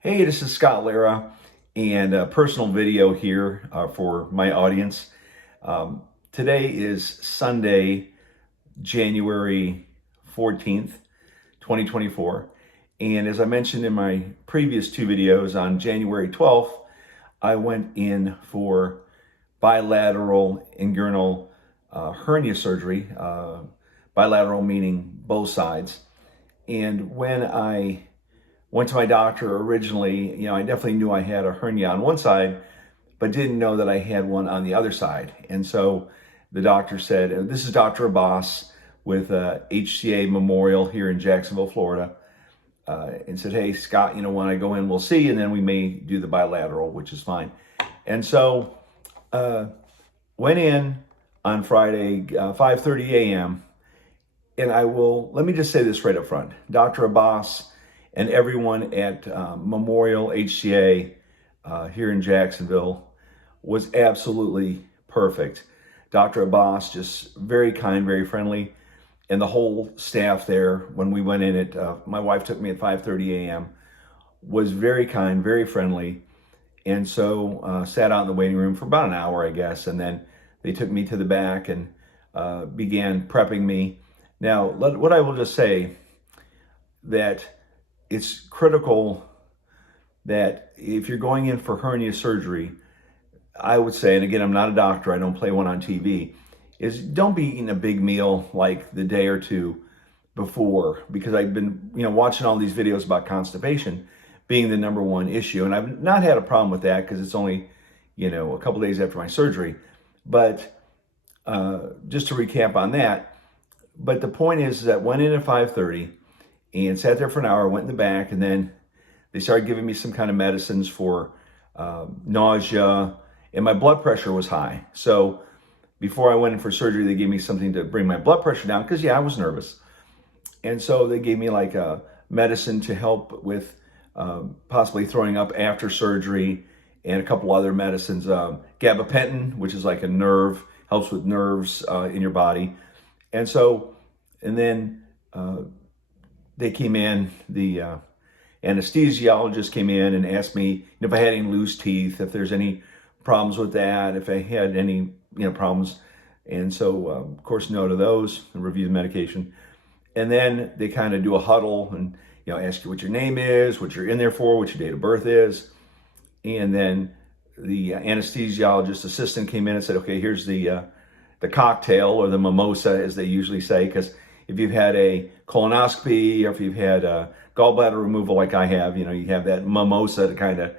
Hey, this is Scott Lara, and a personal video here for my audience. Today is Sunday, January 14th, 2024. And as I mentioned in my previous two videos, on January 12th, I went in for bilateral inguinal hernia surgery, bilateral meaning both sides. And when I went to my doctor originally, I definitely knew I had a hernia on one side, but didn't know that I had one on the other side. And so the doctor said, and this is Dr. Abbas with HCA Memorial here in Jacksonville, Florida, and said, hey, Scott, when I go in, we'll see, and then we may do the bilateral, which is fine. And so went in on Friday, 5:30 a.m., and let me just say this right up front. Dr. Abbas and everyone at Memorial HCA here in Jacksonville was absolutely perfect. Dr. Abbas, just very kind, very friendly, and the whole staff there, when we went in my wife took me at 5:30 a.m., was very kind, very friendly, and so sat out in the waiting room for about an hour, I guess, and then they took me to the back and began prepping me. Now, what I will just say, that it's critical that if you're going in for hernia surgery, I would say, and again, I'm not a doctor, I don't play one on TV, is don't be eating a big meal like the day or two before, because I've been, watching all these videos about constipation being the number one issue. And I've not had a problem with that because it's only, a couple days after my surgery. But just to recap on that, but the point is that went in at 5:30 and sat there for an hour, went in the back, and then they started giving me some kind of medicines for nausea, and my blood pressure was high. So before I went in for surgery, they gave me something to bring my blood pressure down, because I was nervous. And so they gave me like a medicine to help with possibly throwing up after surgery, and a couple other medicines, gabapentin, which is like a nerve, helps with nerves in your body. And then they came in, the anesthesiologist came in and asked me if I had any loose teeth, if there's any problems with that, if I had any problems. And so, of course, no to those, and review the medication. And then they kind of do a huddle and, ask you what your name is, what you're in there for, what your date of birth is. And then the anesthesiologist assistant came in and said, okay, here's the cocktail, or the mimosa, as they usually say, because if you've had a colonoscopy, or if you've had a gallbladder removal like I have, you have that mimosa to kind of,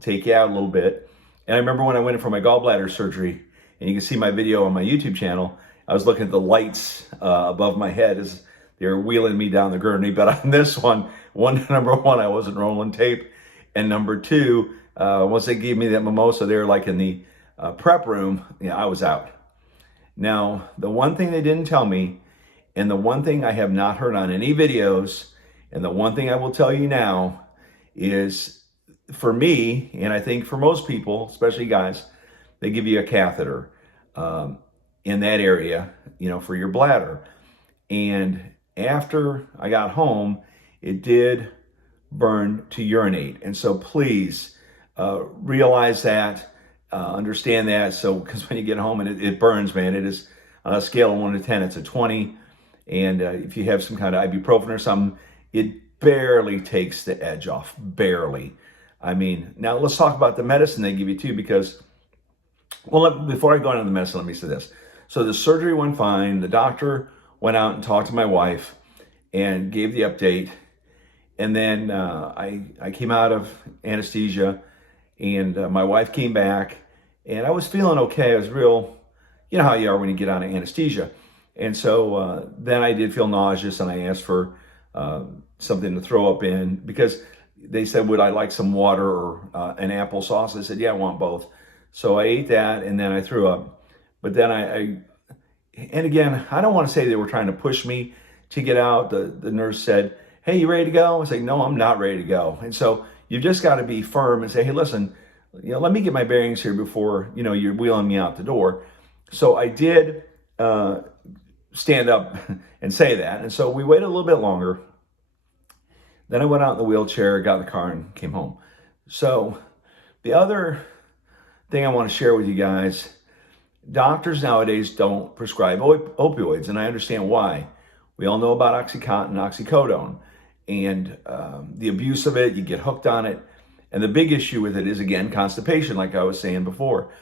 take you out a little bit. And I remember when I went in for my gallbladder surgery, and you can see my video on my YouTube channel, I was looking at the lights above my head as they were wheeling me down the gurney. But on this number one, I wasn't rolling tape. And number two, once they gave me that mimosa, they were like in the prep room, I was out. Now, the one thing they didn't tell me, and the one thing I have not heard on any videos, and the one thing I will tell you now, is for me, and I think for most people, especially guys, they give you a catheter in that area, for your bladder. And after I got home, it did burn to urinate. And so please realize that, understand that. So, because when you get home and it burns, man, it is on a scale of 1 to 10, it's a 20. And if you have some kind of ibuprofen or something, it barely takes the edge off, barely. I mean, now let's talk about the medicine they give you too, because, before I go into the medicine, let me say this. So the surgery went fine. The doctor went out and talked to my wife and gave the update. And then I came out of anesthesia, and my wife came back, and I was feeling okay. I was real, you know how you are when you get out of anesthesia. And so then I did feel nauseous, and I asked for something to throw up in, because they said, would I like some water or an applesauce? I said, yeah, I want both. So I ate that, and then I threw up. But then and again, I don't want to say they were trying to push me to get out. The nurse said, hey, you ready to go? I said, no, I'm not ready to go. And so you've just got to be firm and say, hey, listen, let me get my bearings here before, you're wheeling me out the door. So I did stand up and say that. And so we waited a little bit longer. Then I went out in the wheelchair, got in the car, and came home. So the other thing I want to share with you guys, doctors nowadays don't prescribe opioids, and I understand why. We all know about Oxycontin, oxycodone, and the abuse of it. You get hooked on it. And the big issue with it is, again, constipation, like I was saying before.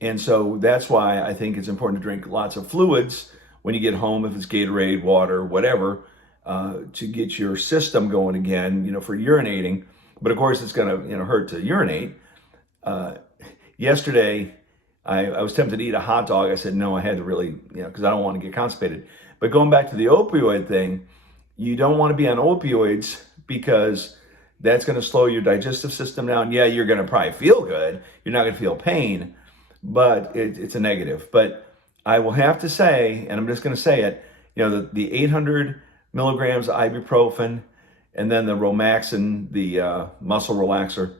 And so that's why I think it's important to drink lots of fluids when you get home, if it's Gatorade, water, whatever, to get your system going again, for urinating. But of course, it's going to, hurt to urinate. Yesterday, I was tempted to eat a hot dog. I said, no, I had to really, because I don't want to get constipated. But going back to the opioid thing, you don't want to be on opioids because that's going to slow your digestive system down. Yeah, you're going to probably feel good. You're not going to feel pain, but it's a negative. But I will have to say, and I'm just going to say it, the 800 milligrams ibuprofen and then the Romaxin, the muscle relaxer,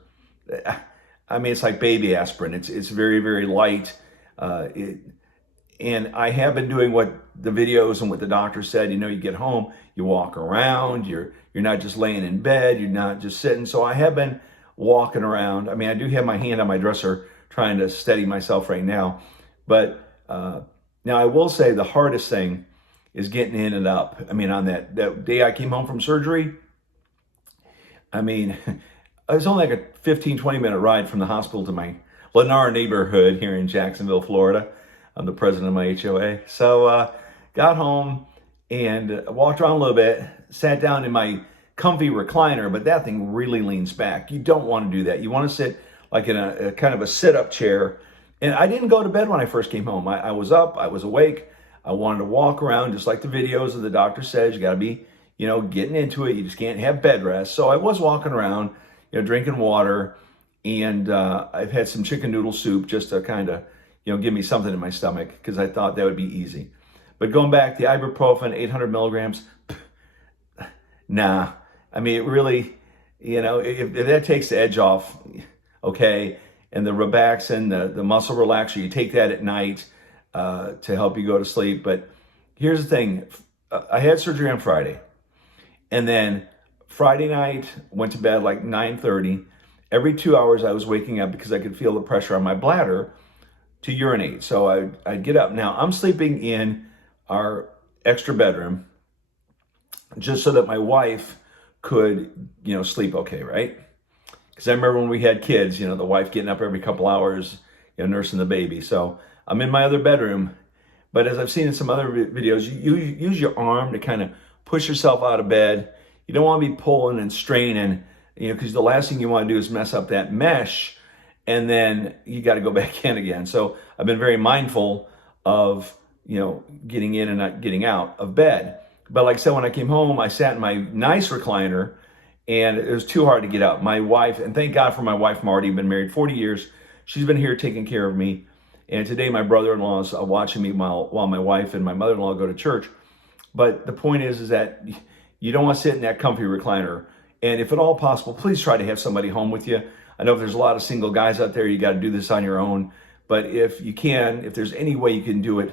I mean, it's like baby aspirin. It's very, very light. And I have been doing what the videos and what the doctor said. You get home, you walk around, you're not just laying in bed, you're not just sitting. So I have been walking around. I mean, I do have my hand on my dresser trying to steady myself right now. But now I will say the hardest thing is getting in and up. I mean, on that day I came home from surgery, I mean, it was only like a 15, 20-minute ride from the hospital to my Lennar neighborhood here in Jacksonville, Florida. I'm the president of my HOA. So got home and walked around a little bit, sat down in my comfy recliner, but that thing really leans back. You don't want to do that. You want to sit like in a kind of a sit-up chair. And I didn't go to bed when I first came home. I was up, I was awake. I wanted to walk around just like the videos of the doctor says. You got to be, getting into it. You just can't have bed rest. So I was walking around, drinking water, and I've had some chicken noodle soup just to kind of, give me something in my stomach because I thought that would be easy. But going back, the ibuprofen, 800 milligrams, nah. I mean, it really, if that takes the edge off, okay. And the Romaxin, the muscle relaxer, you take that at night to help you go to sleep. But here's the thing. I had surgery on Friday. And then Friday night, went to bed like 9:30. Every 2 hours I was waking up because I could feel the pressure on my bladder to urinate. So I'd get up. Now I'm sleeping in our extra bedroom just so that my wife could, sleep okay, right? Because I remember when we had kids, the wife getting up every couple hours, nursing the baby. So I'm in my other bedroom. But as I've seen in some other videos, you use your arm to kind of push yourself out of bed. You don't want to be pulling and straining, because the last thing you want to do is mess up that mesh, and then you got to go back in again. So I've been very mindful of, getting in and not getting out of bed. But like I said, when I came home, I sat in my nice recliner, and it was too hard to get out. My wife, and thank God for my wife, Marty, been married 40 years. She's been here taking care of me. And today my brother-in-law is watching me while my wife and my mother-in-law go to church. But the point is that you don't want to sit in that comfy recliner. And if at all possible, please try to have somebody home with you. I know there's a lot of single guys out there. You got to do this on your own. But if you can, if there's any way you can do it,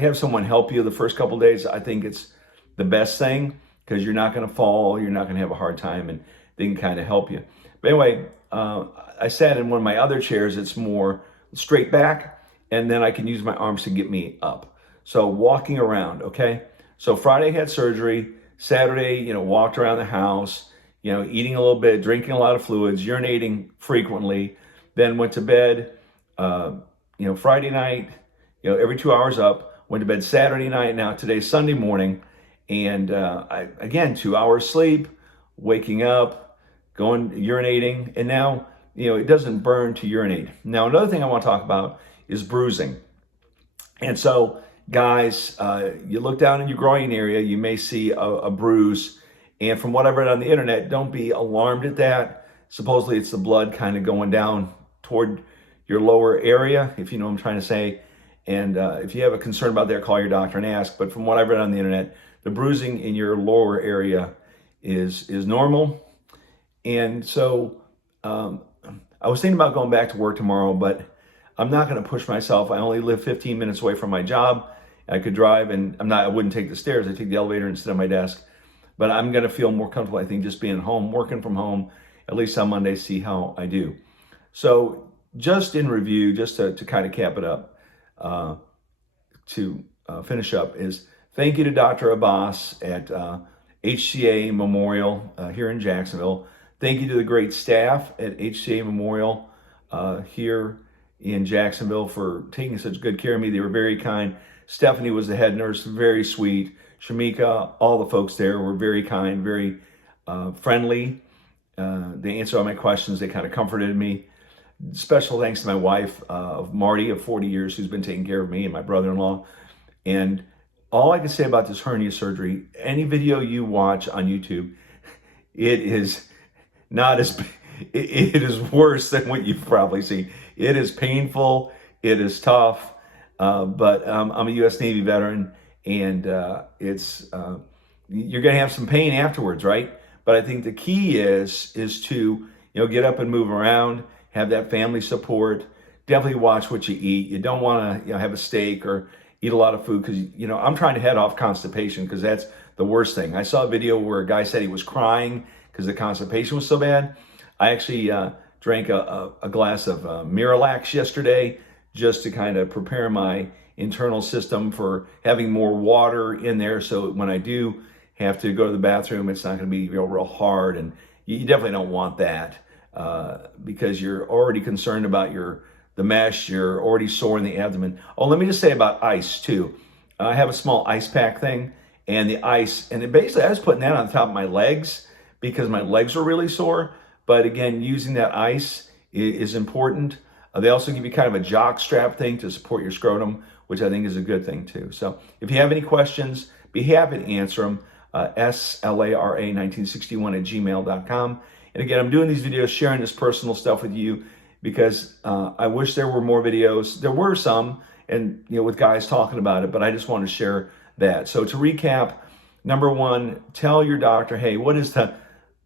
have someone help you the first couple of days. I think it's the best thing because you're not going to fall. You're not going to have a hard time, and they can kind of help you. But anyway, I sat in one of my other chairs. It's more straight back, and then I can use my arms to get me up. So walking around, okay? So Friday had surgery. Saturday, walked around the house, eating a little bit, drinking a lot of fluids, urinating frequently. Then went to bed, Friday night, every 2 hours up. Went to bed Saturday night. Now today's Sunday morning. And again, 2 hours sleep, waking up, going, urinating. And now, it doesn't burn to urinate. Now, another thing I want to talk about is bruising. And so, guys, you look down in your groin area, you may see a bruise. And from what I've read on the internet, don't be alarmed at that. Supposedly it's the blood kind of going down toward your lower area, if you know what I'm trying to say. And if you have a concern about that, call your doctor and ask. But from what I've read on the internet, the bruising in your lower area is normal. And so I was thinking about going back to work tomorrow, but I'm not going to push myself. I only live 15 minutes away from my job. I could drive, and I wouldn't take the stairs. I take the elevator instead of my desk. But I'm going to feel more comfortable, I think, just being home, working from home, at least on Monday, see how I do. So just in review, just to kind of cap it up, to finish up, is thank you to Dr. Abbas at HCA Memorial here in Jacksonville. Thank you to the great staff at HCA Memorial here in Jacksonville for taking such good care of me. They were very kind. Stephanie was the head nurse, very sweet. Shamika, all the folks there were very kind, very friendly. They answered all my questions. They kind of comforted me. Special thanks to my wife, Marty, of 40 years, who's been taking care of me, and my brother-in-law. And all I can say about this hernia surgery, any video you watch on YouTube, it is not as, it is worse than what you've probably seen. It is painful. It is tough. But I'm a U.S. Navy veteran, and you're going to have some pain afterwards, right? But I think the key is to, get up and move around, have that family support. Definitely watch what you eat. You don't want to have a steak or eat a lot of food, because I'm trying to head off constipation, because that's the worst thing. I saw a video where a guy said he was crying because the constipation was so bad. I actually drank a glass of Miralax yesterday, just to kind of prepare my internal system for having more water in there, so when I do have to go to the bathroom, it's not going to be real hard. And you definitely don't want that, because you're already concerned about the mesh. You're already sore in the abdomen. Oh, let me just say about ice too. I have a small ice pack thing, and the ice, and basically I was putting that on top of my legs because my legs were really sore. But again, using that ice is important. They also give you kind of a jock strap thing to support your scrotum, which I think is a good thing too. So if you have any questions, be happy to answer them. SLARA1961@gmail.com. And again, I'm doing these videos, sharing this personal stuff with you, because I wish there were more videos. There were some, and with guys talking about it, but I just want to share that. So to recap, number one, tell your doctor, hey, what is the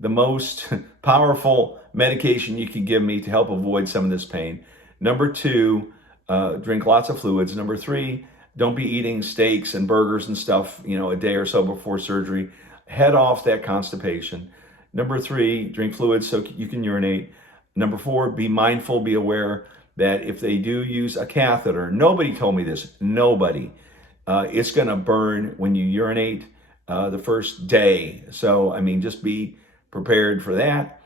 most powerful medication you can give me to help avoid some of this pain? Number two, drink lots of fluids. Number three, don't be eating steaks and burgers and stuff, a day or so before surgery. Head off that constipation. Number three, drink fluids so you can urinate. Number four, be mindful, be aware that if they do use a catheter, nobody told me this, nobody, it's going to burn when you urinate the first day. So, just be prepared for that.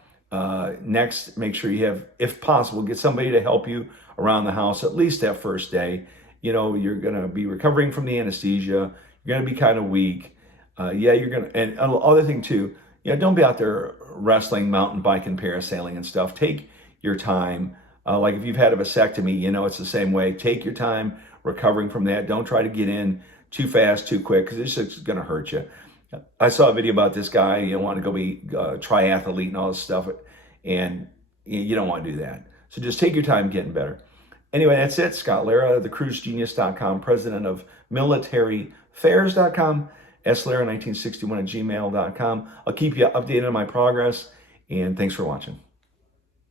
Next, make sure you have, if possible, get somebody to help you around the house at least that first day. You're going to be recovering from the anesthesia. You're going to be kind of weak. You're going to, and another thing too, don't be out there wrestling, mountain biking, parasailing and stuff. Take your time. Like if you've had a vasectomy, it's the same way. Take your time recovering from that. Don't try to get in too fast, too quick, because it's just going to hurt you. I saw a video about this guy, wanting to go be a triathlete and all this stuff, and you don't want to do that. So just take your time getting better. Anyway, that's it. Scott Lara, thecruisegenius.com, president of militaryfairs.com, SLARA1961@gmail.com. I'll keep you updated on my progress, and thanks for watching.